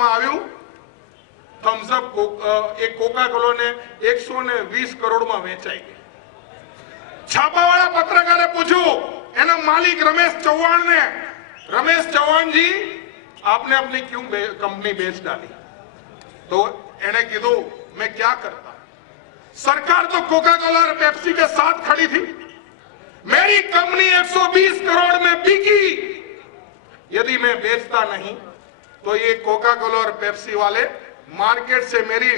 કરવામાં આવ્યું થમ્સઅપ એક કોકા કોલા ને 120 કરોડમાં વેચાઈ ગઈ। છાપાવાળા પત્રકારે પૂછ્યું એના માલિક रमेश चौहान ने, रमेश चौहान जी आपने अपनी क्यों कंपनी बेच डाली? तो एने कीधु मैं क्या करता, सरकार तो कोका कोला और पेप्सी के साथ खड़ी थी, मेरी कंपनी 120 करोड़ में बिकी, यदि मैं बेचता नहीं तो ये कोका कोला और पेप्सी वाले मार्केट से मेरी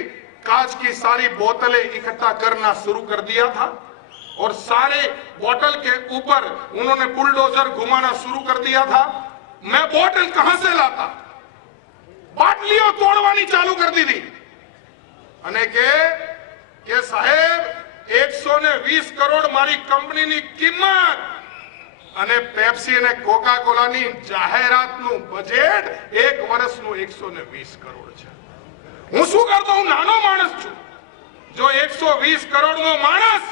कांच की सारी बोतलें इकट्ठा करना शुरू कर दिया था और सारे बोतल के ऊपर उन्होंने बुलडोजर घुमाना शुरू कर दिया था। मैं बोतल कहां से लाता, बाटलियों तोड़वानी चालू कर दी थी અને કે સાહેબ 120 કરોડ મારી કંપનીની કિંમત અને પેપ્સી અને કોકા કોલાની જાહેરાતનું બજેટ એક વર્ષનું 120 કરોડ છે। હું શું કરતો, હું નાનો માણસ છું, જો 120 કરોડનો માણસ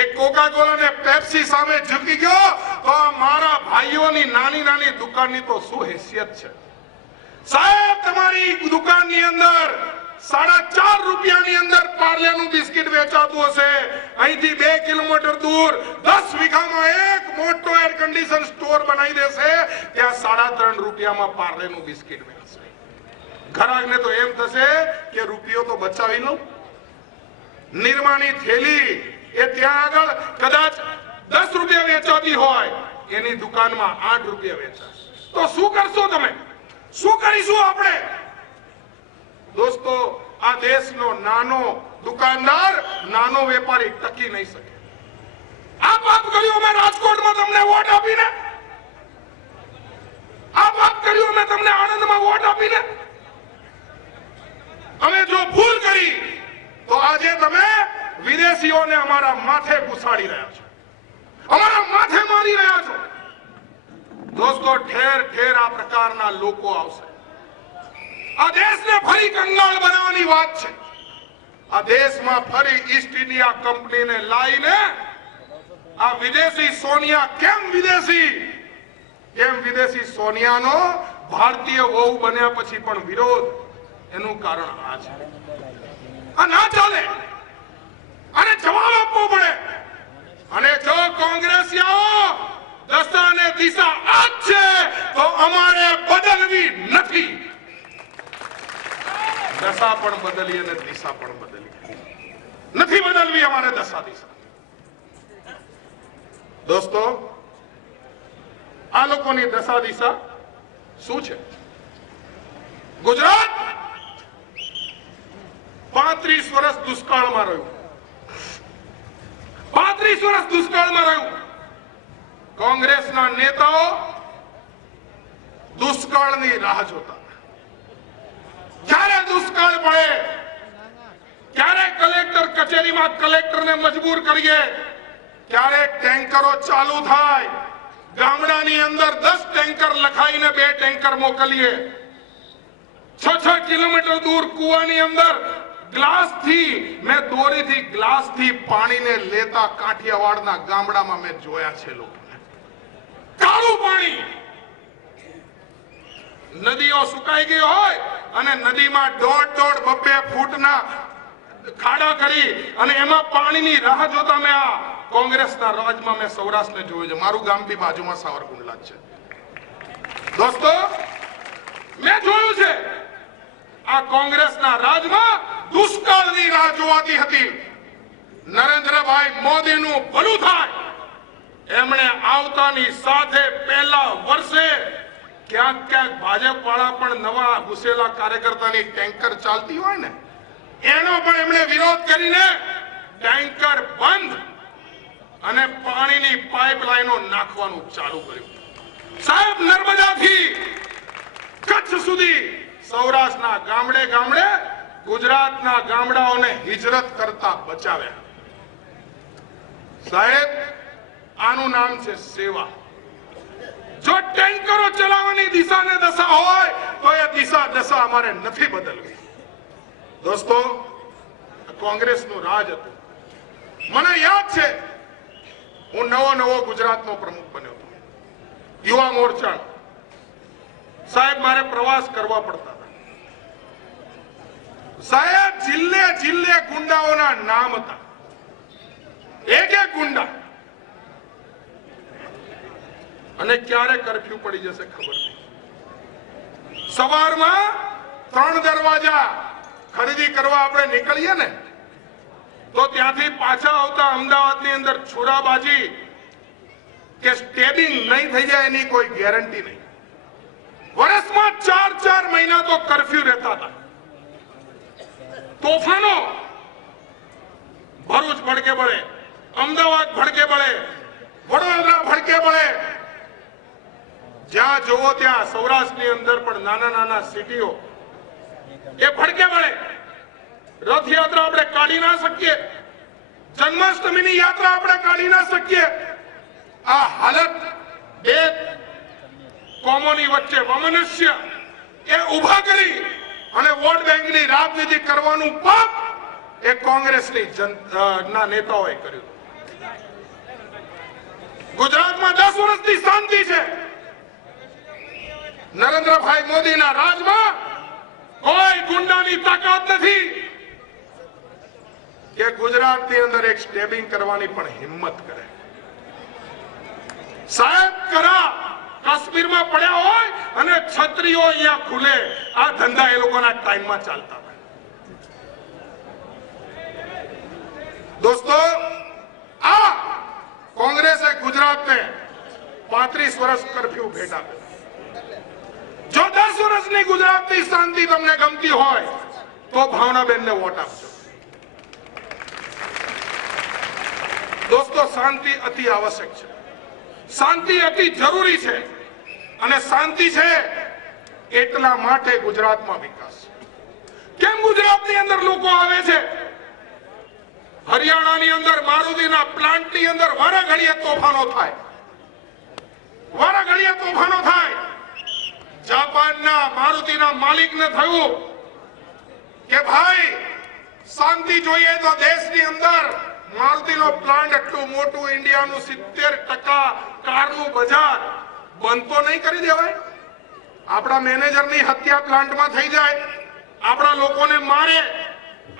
એક કોકા કોલા ને પેપ્સી સામે ઝૂકી ગયો તો મારા ભાઈઓની નાની નાની દુકાનની તો શું હેસિયત છે। સાહેબ તમારી દુકાનની અંદર 4.5 રૂપિયાની અંદર પાર્લેનું બિસ્કિટ વેચાતું હશે, અહીંથી 2 કિલોમીટર દૂર 10 વીઘામાં એક મોટો એર કન્ડિશન સ્ટોર બનાવી દેશે, ત્યાં 3.5 રૂપિયામાં પાર્લેનું બિસ્કિટ વેચશે। ગ્રાહકને તો એમ થશે કે રૂપિયો તો બચાવી લઉં। નિરમાની થેલી એ ત્યાં આગળ કદાચ 10 રૂપિયા વેચાતી હોય, એની દુકાનમાં 8 રૂપિયા વેચાશે। તો શું કરશો તમે, શું કરીશું આપણે? दोस्तों आ देश नो नानो दुकानदार नानो वेपारी टकी नहीं सके। आप बात करियो मैं राजकोट में तमने वोट आपी ने, आप बात करियो मैं तमने आनंद में वोट आपी ने, हमें जो भूल करी तो आज तमे विदेशियों ने हमारा माथे घुसाड़ी रहा छो, हमारा माथे मारी रहा छो। दोस्तों ठेर ठेर आ प्रकारना लोको आवशे। आ देश ने फरी कंगाल बनावવાની વાત છે। આ દેશમાં ફરી ઈસ્ટ ઇન્ડિયા કંપનીને લાઈને આ વિદેશી સોનિયા કેમ વિદેશી સોનિયાનો ભારતીય વહુ બન્યા પછી પણ વિરોધ, એનું કારણ આ છે। આ ના ચાલે, અને જવાબ આપવો પડે। અને જો કોંગ્રેસીઓ દશા અને દિશા આ છે તો અમારે બદલવી નથી। दशा पण बदली અને દિશા પણ બદલી નથી, બદલવી અમારે દશા દિશા। દોસ્તો આ લોકોની દશા દિશા શું છે? ગુજરાત 35 વર્ષ દુષ્કાળમાં રહ્યું, 35 વર્ષ દુષ્કાળમાં રહ્યું। કોંગ્રેસના નેતાઓ દુષ્કાળની રાહ જોતા, ક્યારે દુષ્કાળ પડે ક્યારે કલેક્ટર કચેરીમાં કલેક્ટરને મજબૂર કરીએ, ક્યારે ટેન્કરો ચાલુ થાય, ગામડાની અંદર 10 ટેન્કર લખાઈને 2 ટેન્કર મોકલીએ, 6 કિલોમીટર દૂર કુવાની અંદર ગ્લાસથી મેં દોરીથી ગ્લાસથી પાણીને લેતા કાઠિયાવાડના ગામડામાં મેં જોયા છે લોકોને। કાળું પાણી, નદીઓ સુકાઈ ગઈ હોય અને નદીમાં 1.5-2 ફૂટના ખાડા કરી અને એમાં પાણીની રાહ જોતા મેં આ કોંગ્રેસના રાજમાં મેં સૌરાષ્ટ્રને જોયું છે। મારું ગામ બી બાજુમાં સાવરકુંડલા છે। દોસ્તો મેં જોયું છે આ કોંગ્રેસના રાજમાં દુષ્કાળની રાહ જોવાતી હતી। નરેન્દ્રભાઈ મોદીનું ભલું થાય, એમણે આવતાની સાથે પહેલા વર્ષે ક્યાંક ક્યાંક ભાજપ વાળા પણ નવા ઘુસેલા કાર્યકર્તાની ટેન્કર ચાલતી હોય ને એનો પણ એમણે વિરોધ કરીને ટેન્કર બંધ અને પાણીની પાઇપલાઈનો નાખવાનું ચાલુ કર્યું। સાહેબ નર્મદાથી કચ્છ સુધી સૌરાષ્ટ્રના ગામડે ગામડે ગુજરાતના ગામડાઓને હિજરત કરતા બચાવ્યા। સાહેબ આનું નામ છે સેવા। जो टेंकरो चलावनी दिशा ने दशा होय तो ये दिशा दशा हमारे नहीं बदलवी। दोस्तों कांग्रेस नो राज हतुं, मने याद छे हूँ नवो गुजरात नो प्रमुख बन्यो तो युवा मोर्चा साहेब मारे प्रवास करवा पड़ता था। સાહેબ જિલ્લે જિલ્લે ગુંડાઓના નામ હતા, એક એક ગુંડા. અને ક્યારે કર્ફ્યુ પડી જશે ખબર નહીં. સવારમાં 3 દરવાજા ખરીદી કરવા આપણે નીકળીએ ને તો ત્યાંથી પાછા આવતા અમદાવાદની અંદર છોરાબાજી કે સ્ટેબિંગ નહીં થઈ જાય એની કોઈ ગેરંટી નહીં. વર્ષમાં 4 મહિના તો કર્ફ્યુ રહેતા હતા. તોફાનો ભરૂચ ભડકે બળે, અમદાવાદ ભડકે બળે, વડોદરા ભડકે બળે, જ્યાં જોવો ત્યાં સૌરાષ્ટ્રની અંદર પણ નાના નાના સિટીઓ એ ભડકે બળે. રથયાત્રા આપણે કાઢી ના શકીએ, જન્માષ્ટમીની યાત્રા આપણે કાઢી ના શકીએ. આ હાલત બે કોમોની વચ્ચે વમનસ્ય એ ઉભા કરી અને વોટ બેંકની રાજનીતિ કરવાનું પાપ એ કોંગ્રેસની ના નેતાઓએ કર્યું. ગુજરાતમાં 10 વર્ષથી શાંતિ છે. નરેન્દ્રભાઈ મોદીના રાજમાં કોઈ ગુંડાની તાકાત નથી કે ગુજરાતની અંદર એક સ્ટેબિંગ કરવાની પણ હિંમત કરે. સાહેબ કરા કાશ્મીરમાં પડ્યા હોય અને છત્રીઓ અહીંયા ખુલે, આ ધંધા એ લોકોના ટાઈમમાં ચાલતા હોય. દોસ્તો, આ કોંગ્રેસે ગુજરાતને 35 વર્ષ કર્ફ્યુ ભેટ આપ્યો. જો 10 વર્ષની ગુજરાતની શાંતિ તમને ગમતી હોય તો ભાવનાબેનને વોટ આપજો. દોસ્તો, શાંતિ અતિ આવશ્યક છે, શાંતિ અતિ જરૂરી છે અને શાંતિ છે એટલા માટે ગુજરાતમાં વિકાસ. કેમ ગુજરાતની અંદર લોકો આવે છે? હરિયાણાની અંદર મારુતિના પ્લાન્ટની અંદર વારા ઘડીએ તોફાનો થાય, વારા ઘડીએ તોફાનો થાય. જાપાનના મારુતિના માલિકને થયું કે ભાઈ શાંતિ જોઈએ તો દેશની અંદર મારુતિનો પ્લાન્ટ એટલું મોટું, ઇન્ડિયાનું 70% કારનું બજાર બંધ તો નહીં કરી દેવાય. આપણા મેનેજરની હત્યા પ્લાન્ટમાં થઈ જાય, આપણા લોકોને મારે,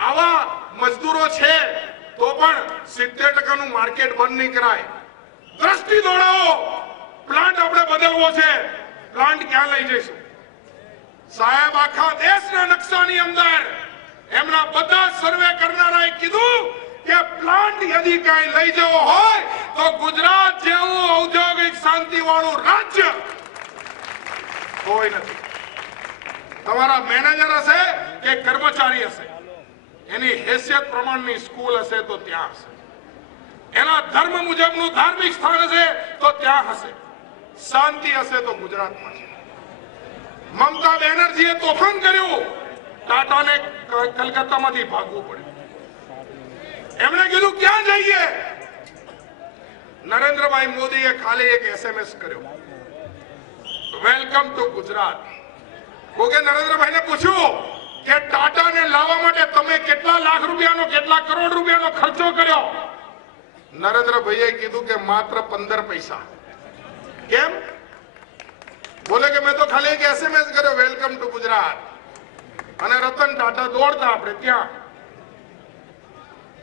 આવા મજદૂરો છે તો પણ 70% માર્કેટ બંધ નહીં કરાય. દ્રષ્ટિ દોડાવો, પ્લાન્ટ આપણે બદલવો છે. પ્લાન્ટ ક્યાં લઈ જઈશું? સાહેબ, આખા દેશના નકશાની અંદર એમના બધા સર્વે કરનારાએ કીધું કે પ્લાન્ટ યદી કઈ લઈ જવો હોય તો ગુજરાત જેવું ઔદ્યોગિક શાંતિ વાળું રાજ્ય કોઈ નથી. તમારા મેનેજર હશે કે કર્મચારી હશે, એની હેસિયત પ્રમાણની સ્કૂલ હશે તો ત્યાં હશે, એના ધર્મ મુજબનું ધાર્મિક સ્થાન હશે તો ત્યાં હશે. શાંતિ હશે તો ગુજરાતમાં છે. મમતા બેનર્જીએ તોફાન કર્યું, ટાટાને કલકત્તામાંથી ભાગવું પડ્યું. એમણે કીધું ક્યાં જઈએ? નરેન્દ્રભાઈ મોદીએ ખાલી એક SMS કર્યો, વેલકમ ટુ ગુજરાત. કોકે નરેન્દ્રભાઈને પૂછ્યું કે ટાટાને લાવવા માટે તમે કેટલા લાખ રૂપિયાનો, કેટલા કરોડ રૂપિયાનો ખર્ચો કર્યો? નરેન્દ્રભાઈએ કીધું કે માત્ર 15 પૈસા. કેમ? બોલે કે મેં તો ખાલી એક SMS કર્યો, વેલકમ ટુ ગુજરાત. અને રતન ટાટા દોડતા આપણે ત્યાં.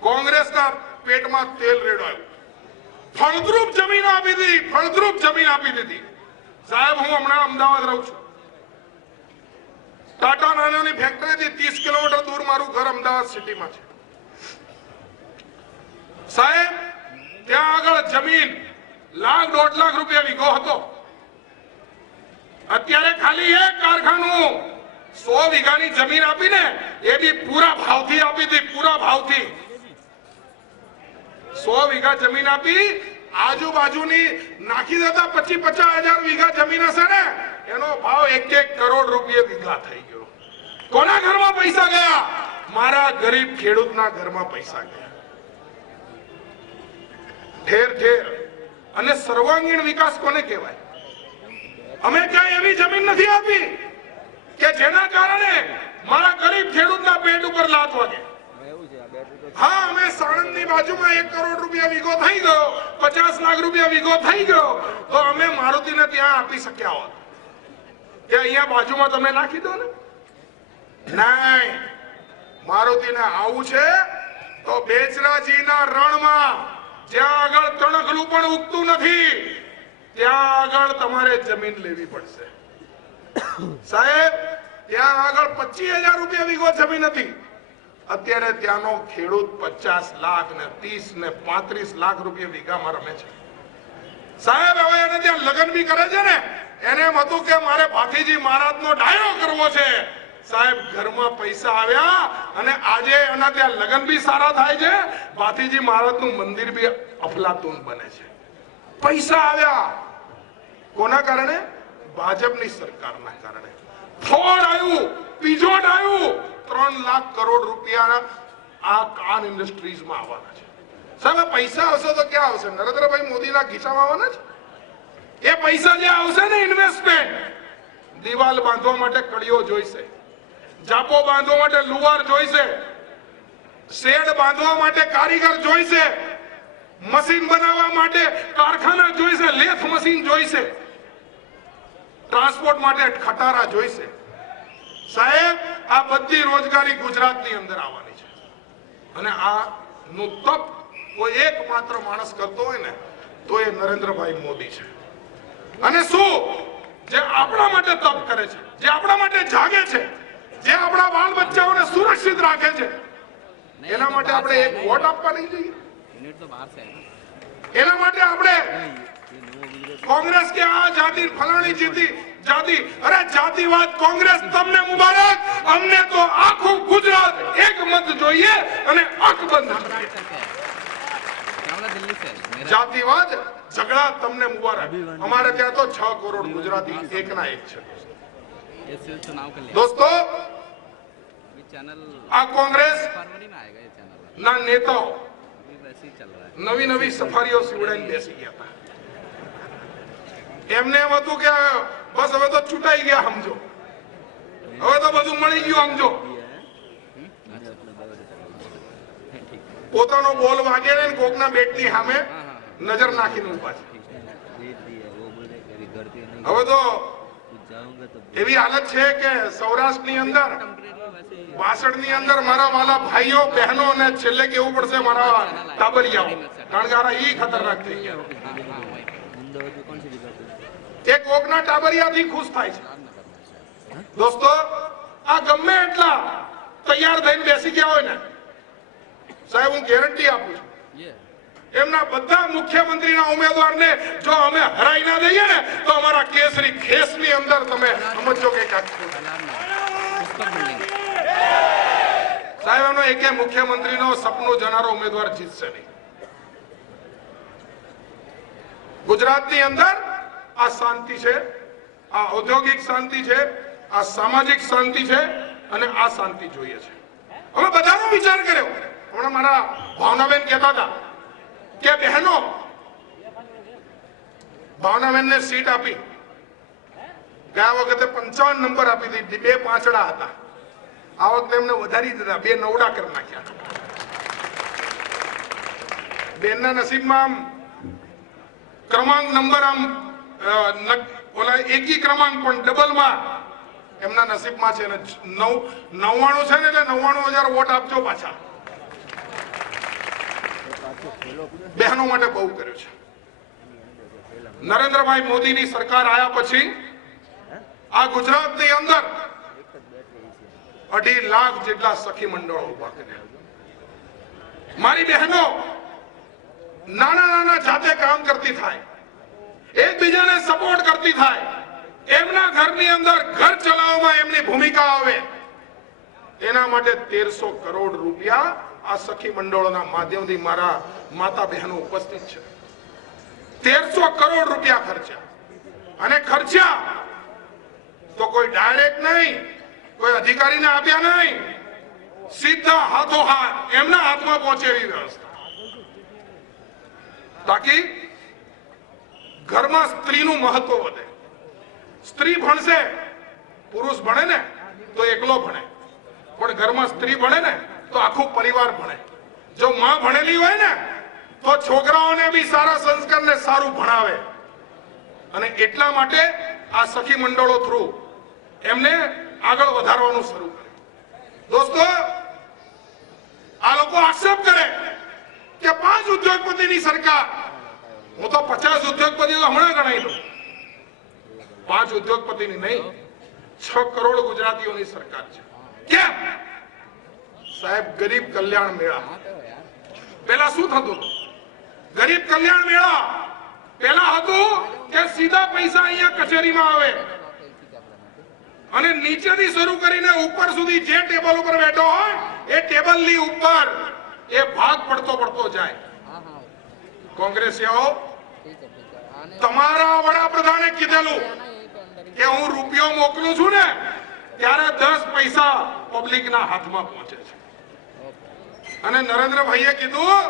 કોંગ્રેસના પેટમાં તેલ રેડાયું, ફળદ્રુપ જમીન આપી દીધી, ફળદ્રુપ જમીન આપી દીધી. સાહેબ, હું હમણાં અમદાવાદ રહું છું. ટાટા નાનાની ફેક્ટરીથી 30 કિલોમીટર દૂર મારું ઘર અમદાવાદ સિટીમાં છે. સાહેબ, ત્યાં આગળ જમીન લાખ 1.5 લાખ રૂપિયા વીઘો હતો. અત્યારે ખાલી એક કારખાનું 100 વીઘાની જમીન આપીને એ બી પૂરા ભાવથી આપી હતી, પૂરા ભાવથી. 100 વીઘા જમીન આપી, આજુબાજુની નાખી દેતા 25-50 હજાર વીઘા જમીન હશે ને, એનો ભાવ 1-1 કરોડ રૂપિયા વીઘા થઈ ગયો. કોના ઘરમાં પૈસા ગયા? મારા ગરીબ ખેડૂતના ઘરમાં પૈસા ગયા. ઠેર ઠેર. અને સર્વાંગીણ વિકાસ કોને કહેવાય? અમે ક્યાંય એવી જમીન નથી આપી કે જેના કારણે મારા ગરીબ ખેડૂતના પેટ ઉપર લાત વાગે. હા, અમે સાણંદની બાજુમાં 1 કરોડ રૂપિયા વીઘો થઈ ગયો, 50 લાખ રૂપિયા વીઘો થઈ ગયો, તો અમે મારુતિને ત્યાં આપી શક્યા હોત કે અહીંયા બાજુમાં તમે નાખી દો ને. નહીં, મારુતિને આવું છે તો બેચરાજીના રણમાં જ્યાં આગળ તણખલું પણ ઉગતું નથી ત્યાં આગળ તમારે જમીન લેવી પડશે સાહેબ. ત્યાં આગળ 25,000 રૂપિયા વીઘો જમીન હતી. અત્યારે ત્યાંનો ખેડૂત 50 લાખ ને 30 ને 35 લાખ રૂપિયા વીઘામાં રમે છે સાહેબ. હવે એને ત્યાં લગ્ન બી કરે છે ને, એને એમ હતું કે મારે ભાથીજી મહારાજનો ડાયો કરવો છે. સાહેબ ઘરમાં પૈસા આવ્યા અને આજે એના ત્યાં લગ્ન બી સારા થાય છે, ભાથીજી મહારાજનું મંદિર બી અફલાતુન બને છે. પૈસા આવ્યા કોના કારણે? ભાજપની સરકારના કારણે. ફોડ આવ્યું, પીજોટ આવ્યું, 3 લાખ કરોડ રૂપિયા આ કાન ઇન્ડસ્ટ્રીઝમાં આવવાના છે સાહેબ. પૈસા આવશે તો ક્યાં આવશે? નરેન્દ્રભાઈ મોદીના ખિસ્સામાં આવવાના છે. એ પૈસા જે આવશે ને ઇન્વેસ્ટમેન્ટ, દિવાલ બાંધવા માટે કડીઓ જોઈશે, જાપો બાંધવા માટે લુવાર જોઈશે, શેડ બાંધવા માટે કારીગર જોઈશે, મશીન બનાવવા માટે કારખાના જોઈશે, લેથ મશીન જોઈશે, ટ્રાન્સપોર્ટ માટે ખટારા જોઈશે. સાહેબ આ બધી રોજગારી ગુજરાતની અંદર આવવાની છે અને આ નું તપ કોઈ એકમાત્ર માણસ કરતો હોય ને તો એ નરેન્દ્રભાઈ મોદી છે. અને શું જે આપણા માટે તપ કરે છે, જે આપણા માટે જાગે છે, જે આપણા બાળ બચ્ચાઓને સુરક્ષિત રાખે છે, એના માટે આપણે એક વોટ આપવા નહીં જોઈએ. એના માટે આપણે કોંગ્રેસ કે આ જાતિ ફલાણી જીતી જાતિ, અરે જાતિવાદ કોંગ્રેસ તમને મુબારક, અમને તો આખું ગુજરાત એક મત જોઈએ અને અકબંધ. જાતિવાદ ઝઘડા તમને મુબારક. અમારે ત્યાં તો 6 કરોડ ગુજરાતી એકના એક છે દોસ્તો. આ કોંગ્રેસ ના નેતાઓ નવી નવી સફારીઓ સીવડાઈને બેસી ગયા હતા. એમને એમ હતું કે બસ હવે તો છૂટાઈ ગયા સમજો, હવે તો બધું મળી ગયું સમજો. પોતાનો બોલ વાગે ને કોકના બેટની સામે નજર નાખીને ઉભા છે. હવે તો એવી હાલત છે કે સૌરાષ્ટ્રની અંદર, વાસણની અંદર મારા વાલા ભાઈઓ બહેનો ને છેલ્લે કેવું પડશે મારા ટાબરિયાઓ, કારણ કે આ ઈ ખતરનાક થઈ ગયા. એક કોકના ટાબરિયાથી ખુશ થાય છે દોસ્તો. આ ગમે એટલા તૈયાર થઈને બેસી ગયા હોય ને સાહેબ, હું ગેરંટી આપું છું એમના બધા મુખ્યમંત્રીના ઉમેદવારને જો અમે હરાઈ ના દઈએ ને તો અમારા કેસરી ખેસની અંદર તમે સમજો કે સાહેબ એમનો એક મુખ્યમંત્રીનો સપનું જનારો ઉમેદવાર જીતશે નહીં. ગુજરાતની અંદર આ શાંતિ છે, આ ઔદ્યોગિક શાંતિ છે, આ સામાજિક શાંતિ છે અને આ શાંતિ જોઈએ છે. અમે બધાનો વિચાર કર્યો. હમણાં મારા ભાવનાબેન કહેતા હતા કે બહેનો, ભાવનાબેનને સીટ આપી, ગયા વખતે 55 નંબર આપી દીધી, 2 પાંચડા હતા. આ વખતે એમને વધારી દીધા, 2 નવડા કરી નાખ્યા. બેનના નસીબમાં આમ ક્રમાંક નંબર આમ ઓલા એકી ક્રમાંક પણ ડબલમાં એમના નસીબમાં છે. 99 છે ને એટલે 99,000 વોટ આપજો પાછા. બહેનો માટે બહુ કર્યું છે. નરેન્દ્રભાઈ મોદીની સરકાર આવ્યા પછી આ ગુજરાતની અંદર 2.5 લાખ જેટલા સખી મંડળો ઉભા કર્યા. મારી બહેનો નાના નાના જાતે કામ કરતી થાય, એકબીજાને સપોર્ટ કરતી થાય, એમના ઘરની અંદર ઘર ચલાવવામાં એમની ભૂમિકા આવે, એના માટે 1300 કરોડ રૂપિયા આ સખી મંડળોના માધ્યમથી મારા માતા બહેનો ઉપસ્થિત છે. 1300 કરોડ રૂપિયા ખર્ચ્યા. અને ખર્ચ્યા તો કોઈ ડાયરેક્ટ નહીં, કોઈ અધિકારીને આપ્યા નહીં, સીધા હાથો હાથ એમના હાથમાં પહોંચે એવી વ્યવસ્થા, તાકી ઘરમાં સ્ત્રીનું મહત્વ વધે. સ્ત્રી ભણશે, પુરુષ ભણે ને તો એકલો ભણે, પણ ઘરમાં સ્ત્રી ભણે ને તો આખું પરિવાર ભણે. જો માં ભણેલી હોય ને તો છોકરાઓને બી સારા સંસ્કારને સારું ભણાવે. અને એટલા માટે આ સખી મંડળો થ્રુ એમને આગળ વધારવાનું શરૂ કર્યું. દોસ્તો આ લોકો આક્ષેપ કરે કે 5 ઉદ્યોગપતિની સરકાર. હું તો 50 ઉદ્યોગપતિ હમણાં ગણાઈ દઉં. 5 ઉદ્યોગપતિની નહીં, 6 કરોડ ગુજરાતીઓની સરકાર છે. કેમ? સાહેબ, ગરીબ કલ્યાણ મેળા. પેલા શું થતું હતું? ગરીબ કલ્યાણ મેળા પેલા હતું કે સીધા પૈસા અહીંયા કચેરીમાં આવે અને નીચેથી શરૂ કરીને ઉપર સુધી જે ટેબલ ઉપર બેઠો હોય એ ટેબલની ઉપર એ ભાગ પડતો જાય. કોંગ્રેસીઓ, તમારા વડાપ્રધાને કીધેલું કે હું રૂપિયો મોકલું છું ને ત્યારે 10 પૈસા પબ્લિકના હાથમાં પહોંચે છે. અને નરેન્દ્રભાઈએ કીધું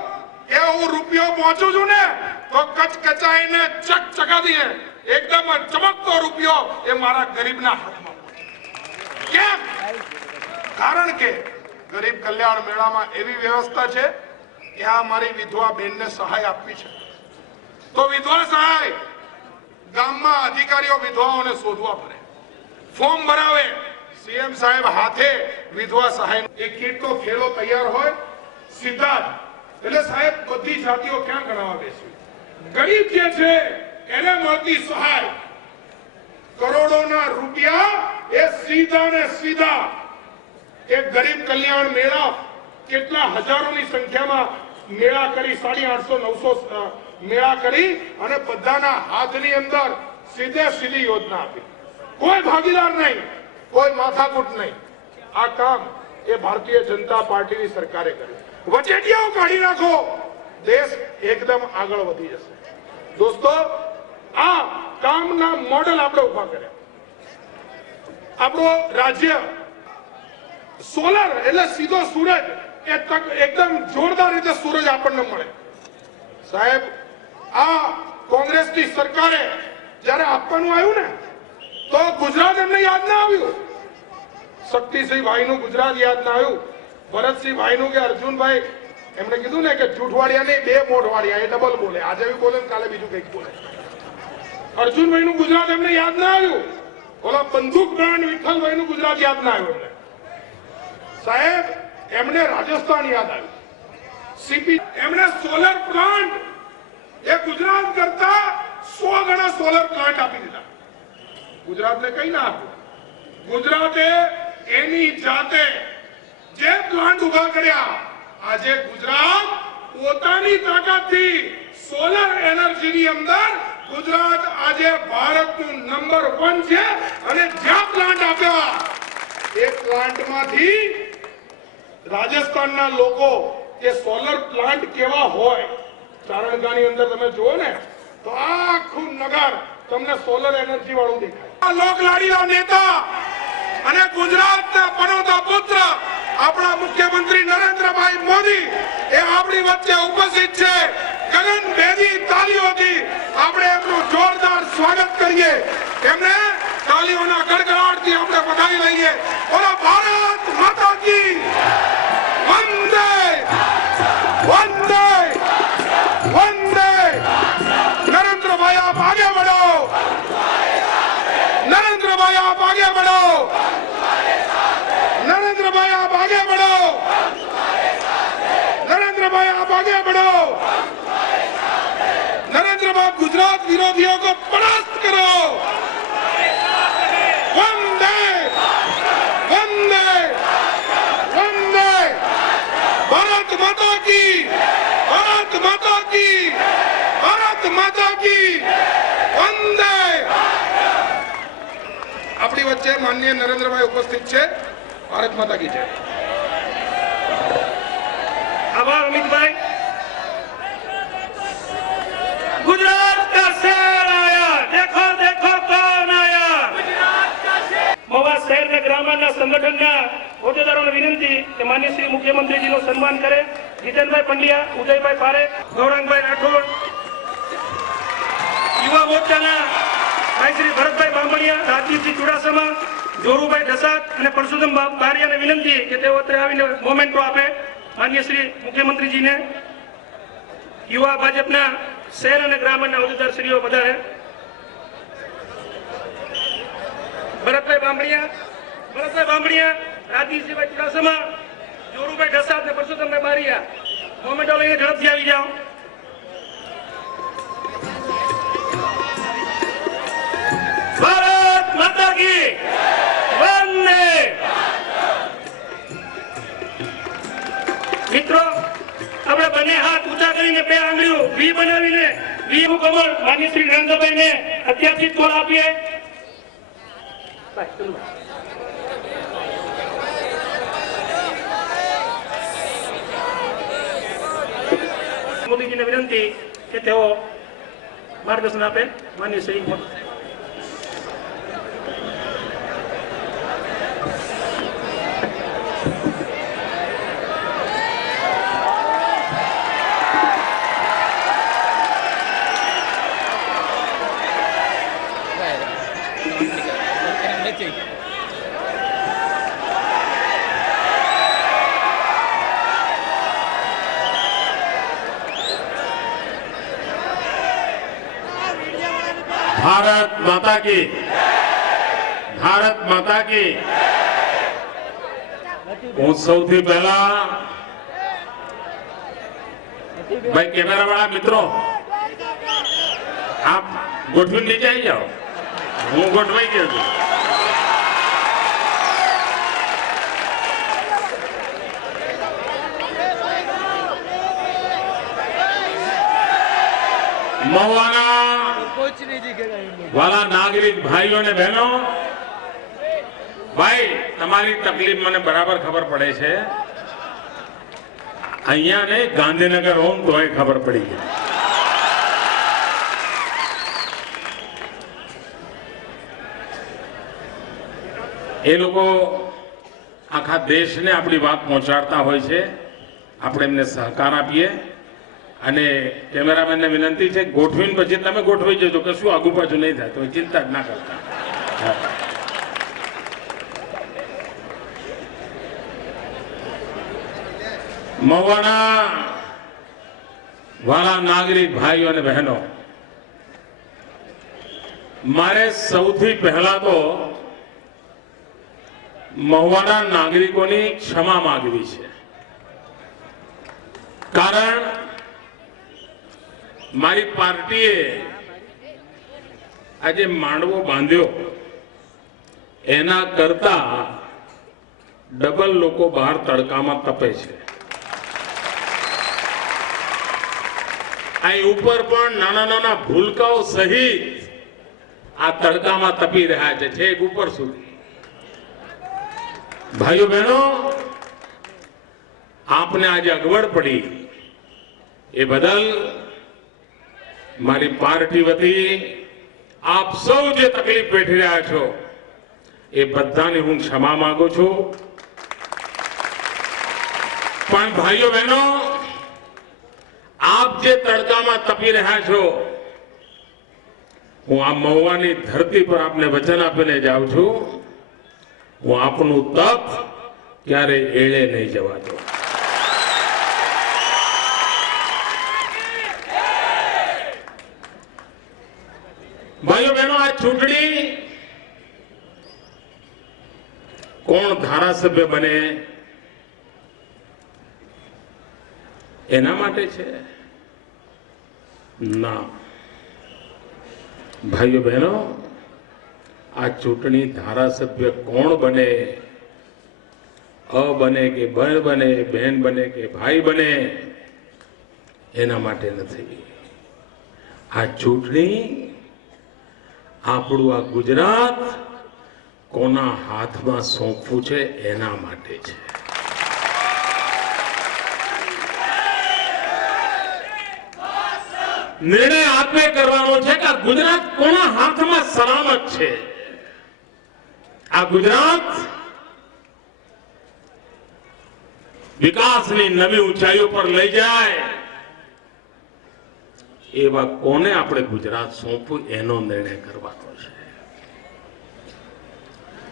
કે હું રૂપિયો પહોંચું છું ને તો કચકચાઈને ચકચકાદીએ એકદમ ચમકતો રૂપિયો એ મારા ગરીબના હાથમાં. કેમ? કારણ કે ગરીબ કલ્યાણ મેળામાં એવી વ્યવસ્થા છે કે આ મારી વિધવા બેનને સહાય આપવી છે તો વિધવા સહાય ગામમાં અધિકારીઓ વિધવાઓને શોધવા પડે, ફોર્મ ભરાવે, સીએમ સાહેબ હાથે વિધવા સહાય એક કીટનો થેલો તૈયાર હોય સીધા જ. એટલે સાહેબ, બધી જાતિઓ ક્યાં ગણાવવા બેસવી? ગરીબ જે છે એને મળતી સહાય કરોડોના રૂપિયા એ સીધા ને સીધા એક ગરીબ કલ્યાણ મેળા કેટલા હજારોની સંખ્યામાં મેળા કરી 850-900 મેળા કરી અને બધાના હાથની અંદર સીધી યોજના આપી. કોઈ ભાગીદાર નહીં, કોઈ માથાકૂટ નહીં. આ કામ એ ભારતીય જનતા પાર્ટીની સરકારે કર્યું. વચેટિયાઓ કાઢી નાખો, દેશ એકદમ આગળ વધી જશે. દોસ્તો, આ કામના મોડેલ આપણે ઉભા કર્યા. આપણું રાજ્ય સોલર એટલે સીધો સૂરજ એ એકદમ જોરદાર રીતે સૂરજ આપણને મળે. સાહેબ, આ કોંગ્રેસની સરકારે જયારે આપવાનું આવ્યું ને તો ગુજરાત એમને યાદ ના આવ્યું. શક્તિસિંહ ભાઈનું ગુજરાત યાદ ના આવ્યું. ભરતસિંહ ભાઈનું કે અર્જુનભાઈ એમણે કીધું ને કે જૂઠવાડિયા નહીં, 2 મોઢવાડિયા, એ ડબલ બોલે. આજે બી બોલે, કાલે બીજું કંઈક બોલે. અર્જુનભાઈનું ગુજરાત એમને યાદ ના આવ્યું. ઓલા બંદૂક બ્રાન્ડ વિઠ્ઠલભાઈનું ગુજરાત યાદ ના આવ્યું એમને. સાહેબ, એમને રાજસ્થાન યાદ આવ્યું. સીપી એમણે સોલર પ્લાન્ટ એ ગુજરાત કરતા 100 ગણા સોલર પ્લાન્ટ આપી દીધા. ગુજરાતને કઈ ના આપ્યું. ગુજરાતે એની જાતે જે પ્લાન્ટ ઉભા કર્યા. આજે ગુજરાત પોતાની તાકાતથી સોલર એનર્જીની અંદર ગુજરાત આજે ભારતનું નંબર 1 છે. અને જ્યાં પ્લાન્ટ આપ્યા એ પ્લાન્ટમાંથી રાજસ્થાનના લોકો એ સોલર પ્લાન્ટ કેવા હોય, ચારણગાની અંદર તમે જુઓ ને તો આખું નગર તમને સોલર એનર્જી વાળું દેખાય. આ લોકલાડીના નેતા અને ગુજરાતના પનોતા પુત્ર આપણા મુખ્યમંત્રી નરેન્દ્રભાઈ મોદી એ આપણી વચ્ચે ઉપસ્થિત છે. ગગનભેદી તાલીઓથી આપણે એમનું જોરદાર સ્વાગત કરીએ. એમને તાલીઓના ગડગડાટથી આપણે વધાવી લઈએ. બોલો ભારત માતા કી વંદે વંદે વંદે. નરેન્દ્રભાઈ, આપ આગે बढ़ो. નરેન્દ્રભાઈ, આપ આગે बढ़ो. નરેન્દ્રભાઈ, આપ આગે बढ़ो. नरेंद्रभाई, आप आगे बढ़ो. नरेंद्रभाई, गुजरात विरोधियों को परास्त करो. वंदे वंदे वंदे. भारत माता की, भारत माता की, भारत माता की वंदे. આપણી વચ્ચે માનનીય નરેન્દ્રભાઈ ઉપસ્થિત છે. ભારત માતા કી જય. आभार अमित भाई. गुजरात का शेर आया, देखो देखो कौन आया. महुआ शहर के ग्रामीण संगठन होद्देदारों ने विनंती कि माननीय श्री मुख्यमंत्री जी नो सम्मान करे. जितेंद्रभाई पंड्या, उदयभाई पारे, गौरंगभाई राठौड़, युवा मोर्चा भाई श्री भरतभाई बामणिया, राजीवजी चुड़ासमा, जोरूभाई ढसात અને પરશુરામ બારિયાને વિનંતી કે તેઓ અત્રે આવીને મોમેન્ટો આપે. માનનીય શ્રી મુખ્યમંત્રીજીને યુવા ભાજપના શહેર અને ગ્રામીણના હોદ્દેદાર શ્રીઓ વધારે. ભરતભાઈ બામણિયા, રાજીવજીભાઈ ચુડાસમા, જોરુભાઈ ઢસાદ ને પરસોત્તમભાઈ બારિયા મોમેન્ટો લઈને ઝડપથી આવી જાઓ. ભારત માતા કી વંદે. મિત્રો આપણે બંને હાથ ઊંચા કરીને બે આંગળીઓ વી બનાવીને વી નું કમળ માન્ય શ્રી નરેન્દ્રભાઈને અત્યારથી તોડ આપીએ. મોદીજીને વિનંતી કે તેઓ માર્ગદર્શન આપે. માન્ય શ્રી ભારત માતા કી, ભારત માતા કી. હું સૌથી પહેલા ભાઈ કેમેરા વાળા મિત્રો આપ ગોઠવી નીચે આવી જાઓ. હું ગોઠવાઈ ગયો છું. મહુવાના વાલા નાગરિક ભાઈઓ અને બહેનો, ભાઈ તમારી તકલીફ મને બરાબર ખબર પડે છે. અહીંયા ને ગાંધીનગર હોમ તો ખબર પડી ગઈ. એ લોકો આખા દેશને આપણી વાત પહોંચાડતા હોય છે. આપણે એમને સહકાર આપીએ. અને કેમેરામેનને વિનંતી છે ગોઠવીને પછી તમે ગોઠવી જજો, કશું આગુ પાછું નહીં થાય, તો ચિંતા જ ના કરતા. મહુવાના વાલા નાગરિક ભાઈઓ અને બહેનો, મારે સૌથી પહેલા તો મહુવાના નાગરિકોની ક્ષમા માંગવી છે. કારણ મારી પાર્ટીએ આજે માંડવો બાંધ્યો એના કરતા ડબલ લોકો બહાર તડકામાં તપે છે. અહીં ઉપર પણ નાના નાના ભૂલકાઓ સહિત આ તડકામાં તપી રહ્યા છે, છેક ઉપર સુધી. ભાઈઓ બહેનો, આપને આજે અગવડ પડી એ બદલ મારી પાર્ટી વતી આપ સૌ જે તકલીફ વેઠી રહ્યા છો એ બધાની હું ક્ષમા માંગુ છું. પણ ભાઈઓ બહેનો, આપ જે તડકામાં તપી રહ્યા છો, હું આ મહુવાની ધરતી પર આપને વચન આપીને જાઉં છું, હું આપનું તપ ક્યારે એળે નહીં જવા દઉં. ભાઈઓ બહેનો, આ ચૂંટણી કોણ ધારાસભ્ય બને એના માટે છે? ના ભાઈઓ બહેનો, આ ચૂંટણી ધારાસભ્ય કોણ બને, અ બને કે બન બને, બહેન બને કે ભાઈ બને એના માટે નથી. આ ચૂંટણી આપણું આ ગુજરાત કોના હાથમાં સોંપવું છે એના માટે છે. નિર્ણય આપે કરવાનો છે કે આ ગુજરાત કોના હાથમાં સલામત છે. આ ગુજરાત વિકાસની નવી ઊંચાઈઓ પર લઈ જાય એવા કોને આપણે ગુજરાત સોંપવું એનો નિર્ણય કરવાનો છે.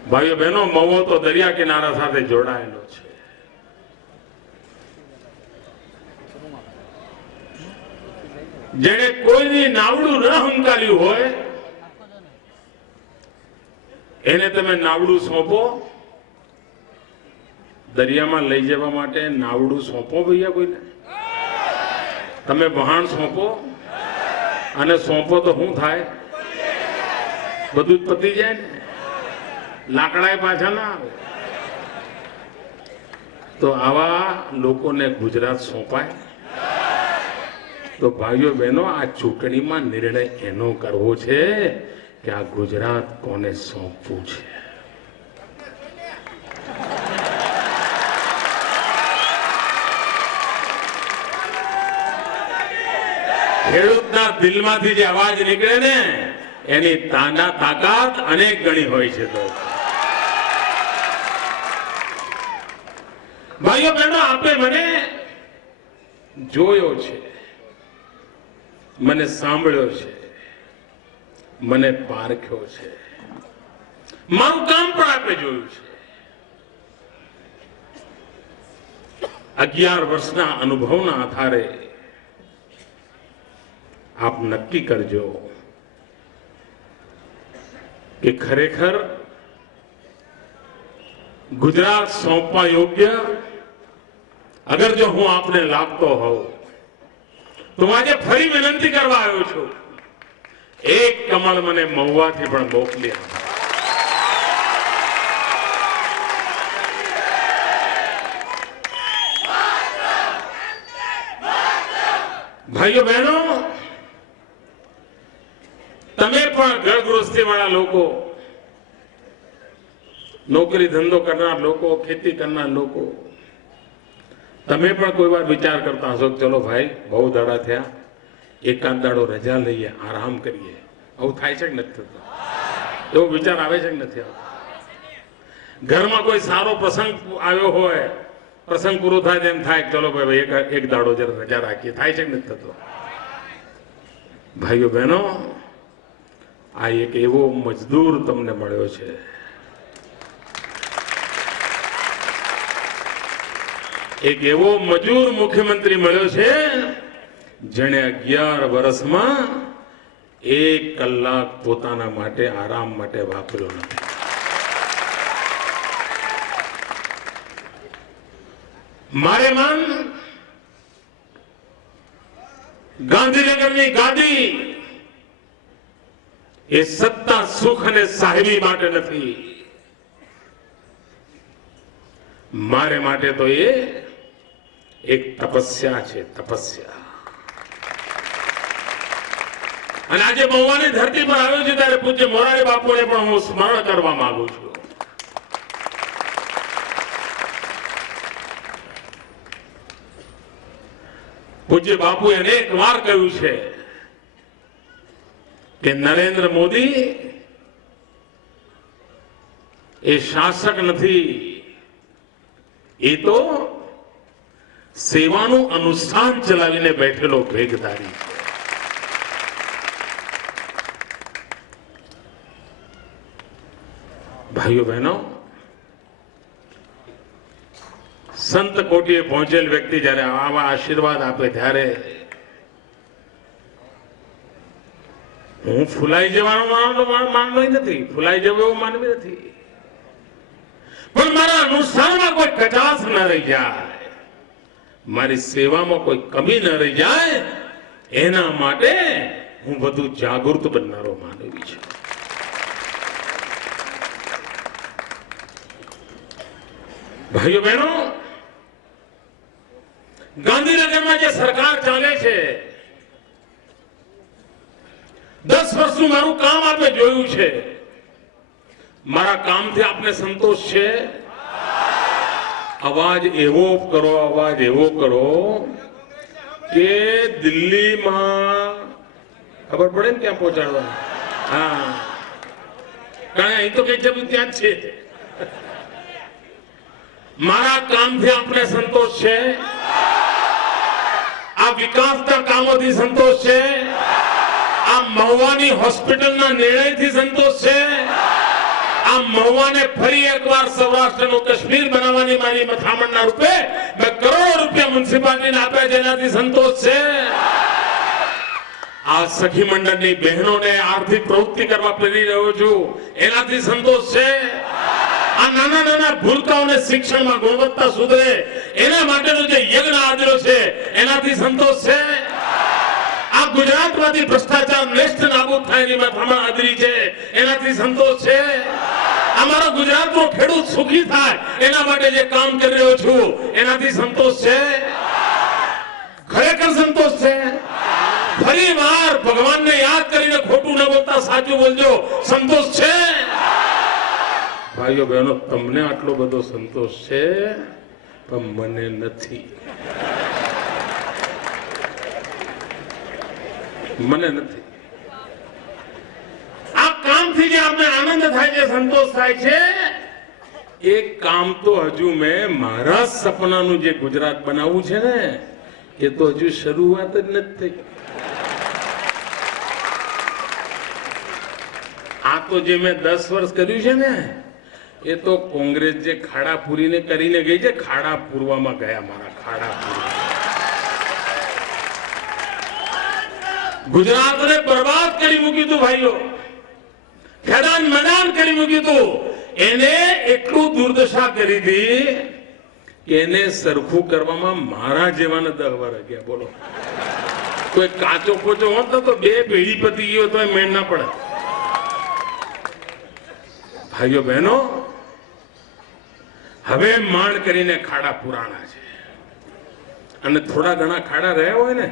ભાઈઓ બહેનો, મહુવો તો દરિયા કિનારા સાથે જોડાયેલો છે. જેને કોઈની નાવડું ન હંકાર્યું હોય એને તમે નાવડું સોંપો દરિયામાં લઈ જવા માટે નાવડું સોંપો ભૈયા કોઈને? તમે વહાણ સોંપો અને સોંપો તો શું થાય? બધું જ પતી જાય ને, લાકડાએ પાછા ના આવે. તો આવા લોકોને ગુજરાત સોંપાય? તો ભાઈઓ બહેનો, આ ચૂંટણીમાં નિર્ણય એનો કરવો છે કે આ ગુજરાત કોને સોંપવું છે. ખેડૂતના દિલમાંથી જે અવાજ નીકળે ને એની તાકાત અનેક ગણી હોય છે. તો ભાઈઓ બહેનો, આપે મને જોયો છે, મને સાંભળ્યો છે, મને પારખ્યો છે, મારું કામ પણ આપે જોયું છે. 11 વર્ષના અનુભવના આધારે આપ નક્કી કરજો કે ખરેખર ગુજરાત સોંપવા યોગ્ય અગર જો હું આપને લાગતો હોઉં તો આજે ફરી વિનંતી કરવા આવ્યો છું, એક કમળ મને મહુવાથી પણ મોકલી આપો. ભાઈઓ બહેનો, તમે પણ ઘર ગૃહસ્થી વાળા લોકો, નોકરી ધંધો કરનાર લોકો, ખેતી કરનાર લોકો, તમે પણ કોઈ વાર વિચાર કરતા હશો કે ચલો ભાઈ બહુ દાડા થયા, એકાદ દાડો રજા લઈએ, આરામ કરીએ. આવું થાય છે કે નથી થતું? એવો વિચાર આવે છે કે નથી આવતો? ઘરમાં કોઈ સારો પ્રસંગ આવ્યો હોય, પ્રસંગ પૂરો થાય તેમ થાય ચલો ભાઈ એક દાડો જરા રજા રાખીએ. થાય છે કે નથી થતો? ભાઈઓ બહેનો, આ એક એવો મજદૂર તમને મળ્યો છે, એક એવો મજૂર મુખ્યમંત્રી મળ્યો છે જેણે 11 વર્ષમાં 1 કલાક પોતાના માટે આરામ માટે વાપર્યો નથી. મારે મન ગાંધીનગરની ગાદી એ સત્તા, સુખ અને સાહેબી માટે નથી. મારે માટે તો એ એક તપસ્યા છે, તપસ્યા. અને આજે મહુવાની ધરતી પર આવ્યો છે ત્યારે પૂજ્ય મોરારી બાપુને પણ હું સ્મરણ કરવા માંગુ છું. પૂજ્ય બાપુએ અનેક વાર કહ્યું છે કે નરેન્દ્ર મોદી એ શાસક નથી, એ તો સેવાનું અનુષ્ઠાન ચલાવીને બેઠેલો ભેગધારી છે. ભાઈઓ બહેનો, સંત કોટીએ પહોંચેલ વ્યક્તિ જ્યારે આવા આશીર્વાદ આપે ત્યારે હું ફૂલાઈ જવાનો માનવો નથી, ફૂલાઈ જવું એવું માનવી નથી, પણ મારા અનુષ્ઠાનમાં કોઈ કચાશ ન રહી જાય, મારી સેવામાં કોઈ કમી ન રહી જાય, એના માટે હું વધુ જાગૃત બનનારો માનવી છું. ભાઈઓ બહેનો, ગાંધીનગરમાં જે સરકાર ચાલે છે, 10 વર્ષનું મારું કામ આપે જોયું છે. મારા કામથી આપને સંતોષ છે? અવાજ એવો કરો, અવાજ એવો કરો કે દિલ્હીમાં ખબર પડે ને ક્યાં પહોંચાડવાનું. હા, કારણ અહીં તો કઈ જવું ત્યાં જ છે. મારા કામથી આપને સંતોષ છે? આ વિકાસના કામોથી સંતોષ છે? આ મહુવાની હોસ્પિટલના નિર્ણયથી સંતોષ છે? આ મહુવાને ફરી એકવાર સૌરાષ્ટ્રનું કાશ્મીર બનાવવાની મારી મથામણના રૂપે 2 કરોડ રૂપિયા મ્યુનિસિપાલિટીને આપ્યા જેનાથી સંતોષ છે? આ સખી મંડળની બહેનોને આર્થિક પ્રવૃત્તિ કરવા પ્રેરી રહ્યો છું એનાથી સંતોષ છે? આ નાના નાના ભૂલકાઓને શિક્ષણમાં ગુણવત્તા સુધરે એના માટેનો જે યજ્ઞ આદર્યો છે એનાથી સંતોષ છે? આ ગુજરાતમાંથી ભ્રષ્ટાચાર નેસ્ત નાબૂદ થાય એની માથામાં આદરી છે એનાથી સંતોષ છે? અમારો ગુજરાતનો ખેડૂત સુખી થાય એના માટે જે કામ કરી રહ્યો છું એનાથી સંતોષ છે? ખરેખર સંતોષ છે? ફરી વાર ભગવાનને યાદ કરીને ખોટું ન બોલતા સાચું બોલજો. સંતોષ છે? ભાઈઓ બહેનો, તમને આટલો બધો સંતોષ છે પણ મને નથી. મને નથી. આ કામથી જે આપણે આનંદ થાય છે, સંતોષ થાય છે, એ કામ તો હજુ મેં મારા સપનાનું જે ગુજરાત બનાવવું છે ને એ તો હજુ શરૂઆત જ નથી થઈ. આ તો જે મેં 10 વર્ષ કર્યું છે ને એ તો કોંગ્રેસ જે ખાડા પૂરીને કરીને ગઈ છે, ખાડા પૂરવામાં ગયા મારા ખાડા પૂરવા. ગુજરાતને બરબાદ કરી મૂક્યું હતું ભાઈઓ, ખેદાન મેદાન કરી મૂક્યું હતું. એને એટલું દુર્દશા કરી હતી કે એને સરખું કરવામાં મારા જેવાને 10 વર્ષ ગયા. બોલો, કોઈ કાચો કોચો હોત તો 2 પેઢી પતી ગયો તો મેળ ના પડે. ભાઈઓ બહેનો, હવે માંડ કરીને ખાડા પુરાણા છે અને થોડા ઘણા ખાડા રહ્યા હોય ને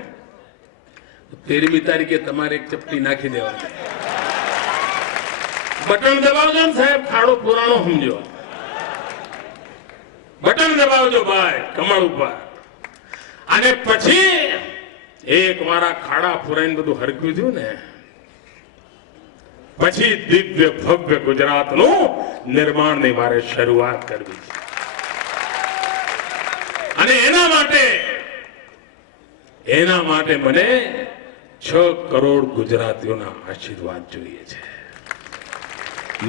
13મી તારીખે તમારે એક ચપટી નાખી દેવાની. બટન દબાવજો ને સાહેબ, ખાડો પુરાણો સમજો. બટન દબાવજો ભાઈ કમળ ઉપર. અને પછી એક મારા ખાડા પુરાઈને બધું હરક્યું થયું ને પછી દિવ્ય ભવ્ય ગુજરાતનું નિર્માણની મારે શરૂઆત કરવી છે. અને એના માટે મને 6 કરોડ ગુજરાતીઓના આશીર્વાદ જોઈએ છે.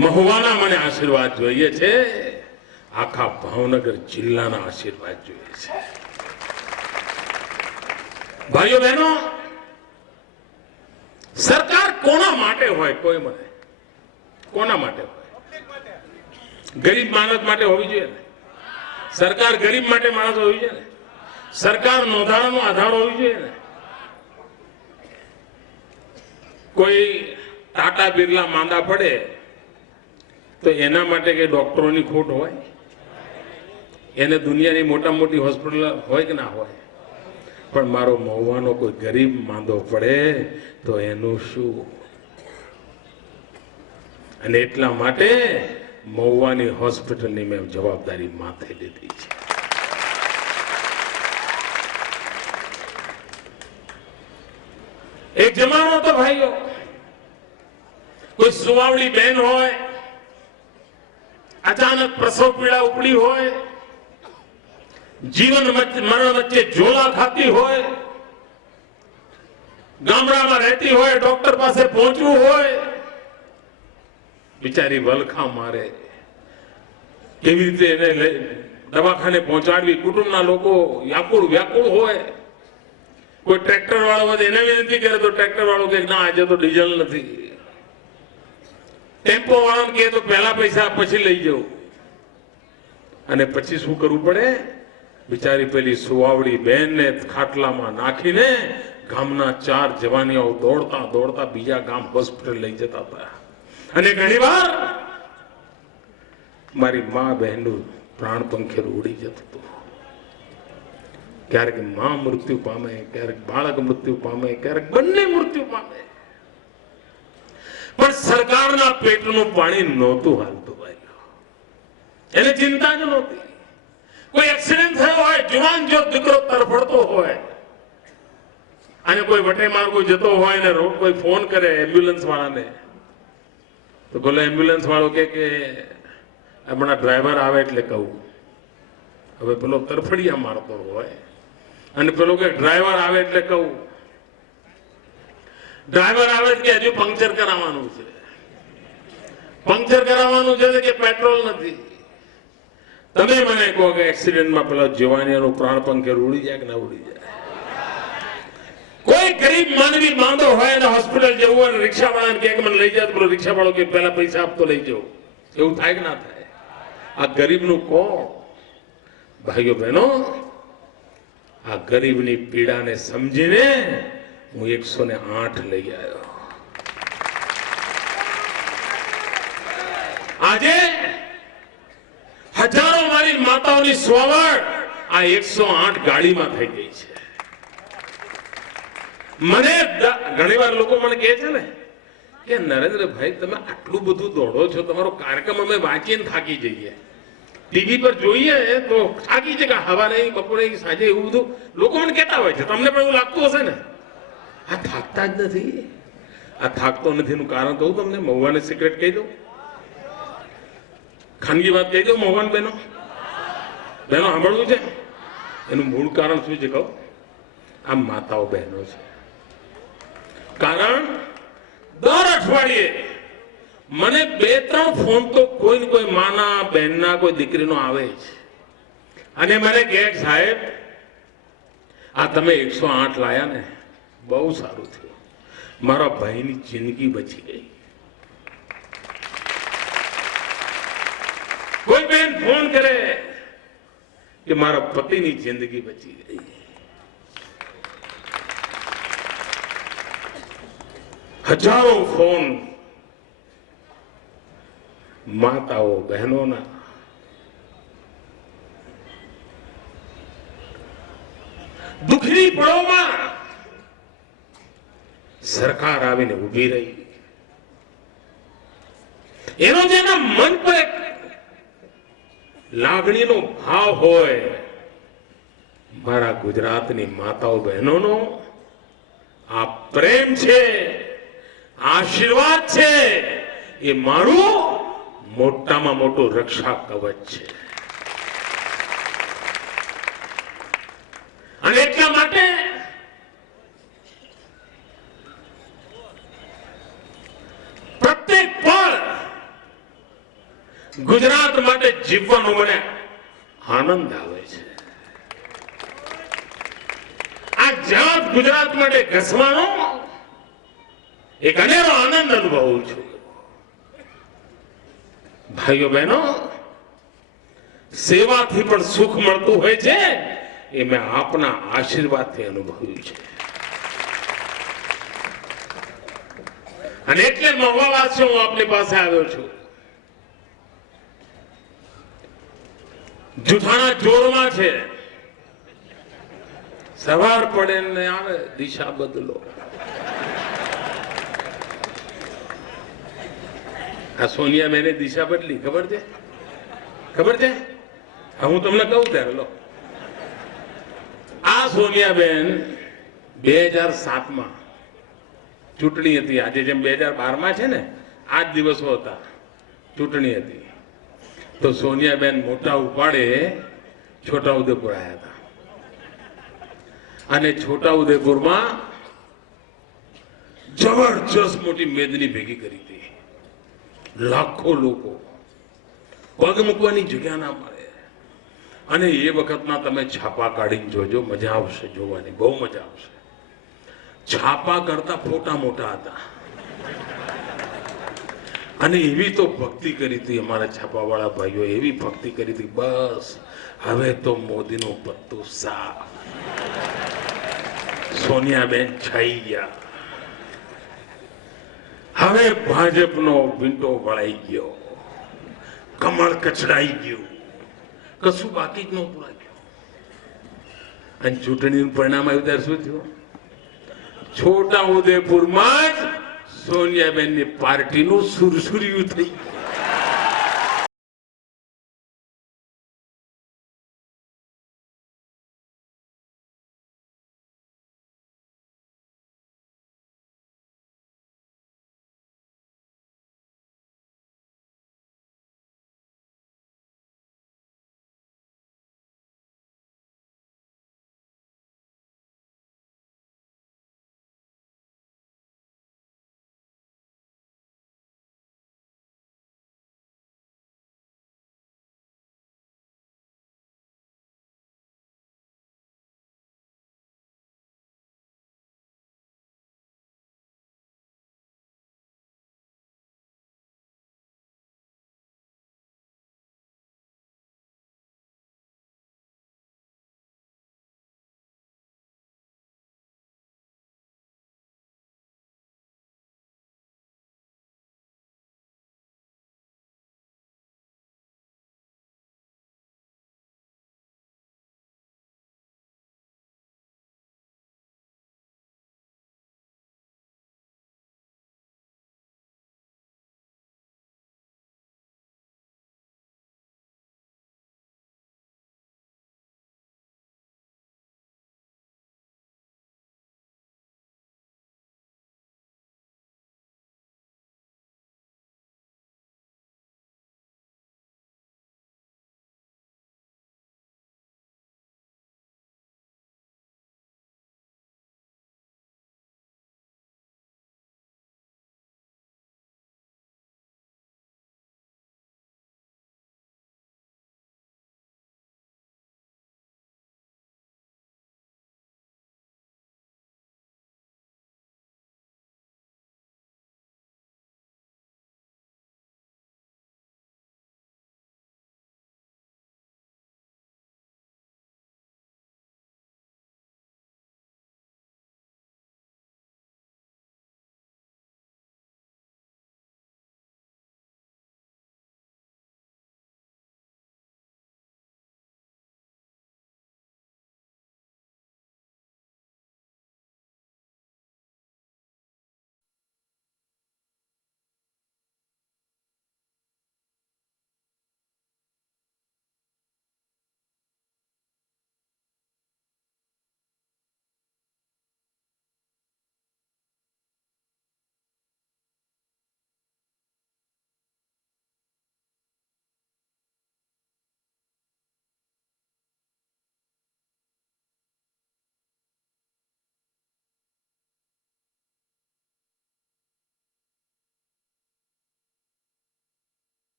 મહુવાના મને આશીર્વાદ જોઈએ છે. આખા ભાવનગર જિલ્લાના આશીર્વાદ જોઈએ છે. ભાઈઓ બહેનો, સરકાર કોના માટે હોય? કોઈ મને કોના માટે હોય? ગરીબ માણસ માટે હોવી જોઈએ ને? સરકાર ગરીબ માટે માણસ હોવી જોઈએ ને? સરકાર નોંધાણાનો આધાર હોવી જોઈએ ને? કોઈ ટાટા બિરલા માંદા પડે તો એના માટે કઈ ડોક્ટરોની ખોટ હોય? એને દુનિયાની મોટા મોટી હોસ્પિટલ હોય કે ના હોય? પણ મારો મહુવાનો કોઈ ગરીબ માંદો પડે તો એનું શું? અને એટલા માટે મહુવાની હોસ્પિટલની મેં જવાબદારી માથે લીધી છે. એક જમાનો હતો ભાઈઓ, કોઈ સુવાવડી બહેન હોય, અચાનક પ્રસવ પીડા ઉપડી હોય, જીવન મરણ વચ્ચે ઝોલા ખાતી હોય, ગામડામાં રહેતી હોય, ડોક્ટર પાસે પહોંચવું હોય, બિચારી વલખા મારે. કેવી રીતે એને દવાખાને પહોંચાડવી? કુટુંબના લોકો વ્યાકુળ હોય. કોઈ ટ્રેક્ટર વાળો હોય એને વિનંતી કરે તો ટ્રેક્ટર વાળો કે ના આજે તો ડીઝલ નથી. ટેમ્પો વાળાને કહે તો પહેલા પૈસા પછી લઈ જવું. અને પછી શું કરવું પડે? બિચારી પેલી સુવાવડી બેનને ખાટલામાં નાખીને ગામના 4 જવાનીઓ દોડતા દોડતા બીજા ગામ હોસ્પિટલ લઈ જતા હતા. અને ઘણીવાર મારી મા બહેનનું પ્રાણ પંખેર ઉડી જતું હતું. ક્યારેક મા મૃત્યુ પામે, ક્યારેક બાળક મૃત્યુ પામે, ક્યારેક બંને મૃત્યુ પામે. પણ સરકારના પેટનું પાણી નહોતું હાલતું ભાઈ. એને ચિંતા જ નહોતી. કોઈ એક્સિડન્ટ થયો હોય, જુવાન જો દીકરો તરફડતો હોય અને કોઈ વટે માર્ગો જતો હોય ને રોડ કોઈ ફોન કરે એમ્બ્યુલન્સ વાળાને તો બોલે એમ્બ્યુલન્સ વાળો કે હમણાં ડ્રાઈવર આવે એટલે કહું. હવે પેલો તરફડિયા મારતો હોય અને પેલો કે ડ્રાઈવર આવે એટલે કહું. ડ્રાઈવર આવે કે હજુ પંક્ચર કરાવવાનું છે. પંક્ચર કરાવવાનું છે કે પેટ્રોલ નથી. તમે મને કહો કે એક્સિડન્ટમાં પેલા જવાનીઓનું પ્રાણ પંખેર ઉડી જાય કે ના ઉડી જાય? કોઈ ગરીબ માનવી માંદો હોય અને હોસ્પિટલ જવું હોય, રિક્ષા વાળાને કે મને લઈ જાય, તો રિક્ષા વાળો કે પહેલા પૈસા આપતો લઈ જાઓ. એવું થાય કે ના થાય? આ ગરીબનું કોણ? ભાઈઓ બહેનો, આ ગરીબની પીડાને સમજીને હું 108 લઈ આવ્યો. આજે હજારો મારી માતાઓની સ્વવડ આ 108 ગાડીમાં થઈ ગઈ છે. મને ઘણીવાર લોકો મને કહે છે ને કે નરેન્દ્રભાઈ, તમે આટલું બધું દોડો છો, તમારો કાર્યક્રમ અમે વાંચીને થાકી જઈએ, ટીવી પર જોઈએ તો થાકી છે કે હવારે બપોરે સાંજે, એવું બધું લોકો મને કહેતા હોય છે. તમને પણ એવું લાગતું હશે ને? આ થાકતા જ નથી. આ થાકતો નથી એનું કારણ કહું તમને, મહુવાને સિક્રેટ કહી દઉં, ખાનગી વાત કહી દઉં. મોહન બહેનો સાંભળવું છે? એનું મૂળ કારણ શું છે કહું? આ માતાઓ બહેનો છે. કારણ દર અઠવાડિયે મને 2-3 ફોન તો કોઈ ને કોઈ માના, બહેનના, કોઈ દીકરીનો આવે છે અને મને કહે, સાહેબ આ તમે 108 લાયા ને, બહુ સારું થયું, મારા ભાઈની જિંદગી બચી ગઈ. કોઈ બેન ફોન કરે કે મારા પતિની જિંદગી બચી ગઈ. હજારો ફોન માતાઓ બહેનોના. દુઃખની પળોમાં સરકાર આવીને ઊભી રહી. એનો જેના મન પર એક લાગણીનો ભાવ હોય, મારા ગુજરાતની માતાઓ બહેનોનો આ પ્રેમ છે, આશીર્વાદ છે, એ મારું મોટામાં મોટું રક્ષા કવચ છે. અને એટલા માટે પ્રત્યેક પળ ગુજરાત માટે જીવવાનો મને આનંદ આવે છે. આ જાત ગુજરાત માટે ઘસવાનો એક અનેરો આનંદ અનુભવું છું. ભાઈઓ બહેનો, સેવાથી પણ સુખ મળતું હોય છે, એ મેં આપના આશીર્વાદથી અનુભવ્યું છે. અને એટલે મહુવાવાસીઓ, હું આપની પાસે આવ્યો છું. જૂઠાણા જોરમાં છે, સવાર પડે ને આવે દિશા બદલો. આ સોનિયા બેને દિશા બદલી, ખબર છે? ખબર છે? હું તમને કહું ત્યારે લો. આ સોનિયા બેન 2007માં ચૂંટણી હતી. આજે જેમ 2012માં છે ને, આ જ દિવસો હતા, ચૂંટણી હતી. તો સોનિયા બેન મોટા ઉપાડે છોટાઉદેપુર આવ્યા હતા. અને છોટાઉદેપુરમાં જબરજસ્ત મોટી મેદની ભેગી કરી હતી. લાખો લોકો, પગ મૂકવાની જગ્યા ના મળે. અને એ વખતના તમે છાપા કાઢીને જોજો, મજા આવશે જોવાની, બહુ મજા આવશે. છાપા કરતા ફોટા મોટા હતા. અને એવી તો ભક્તિ કરી હતી અમારા છાપાવાળા ભાઈઓ, એવી ભક્તિ કરી હતી, બસ હવે તો મોદીનું પત્તું સાફ. સોનિયાબેન છાઈ ગયા. હવે ભાજપનો વિંટો વળાઈ ગયો, કમળ કચડાઈ ગયું, કશું બાકી જ નહોતું રાખ્યું. અને ચૂંટણીનું પરિણામ આવ્યું ત્યારે શું થયું? છોટા ઉદેપુરમાં જ સોનિયાબેનની પાર્ટીનું સુરસુર્યું થઈ ગયું.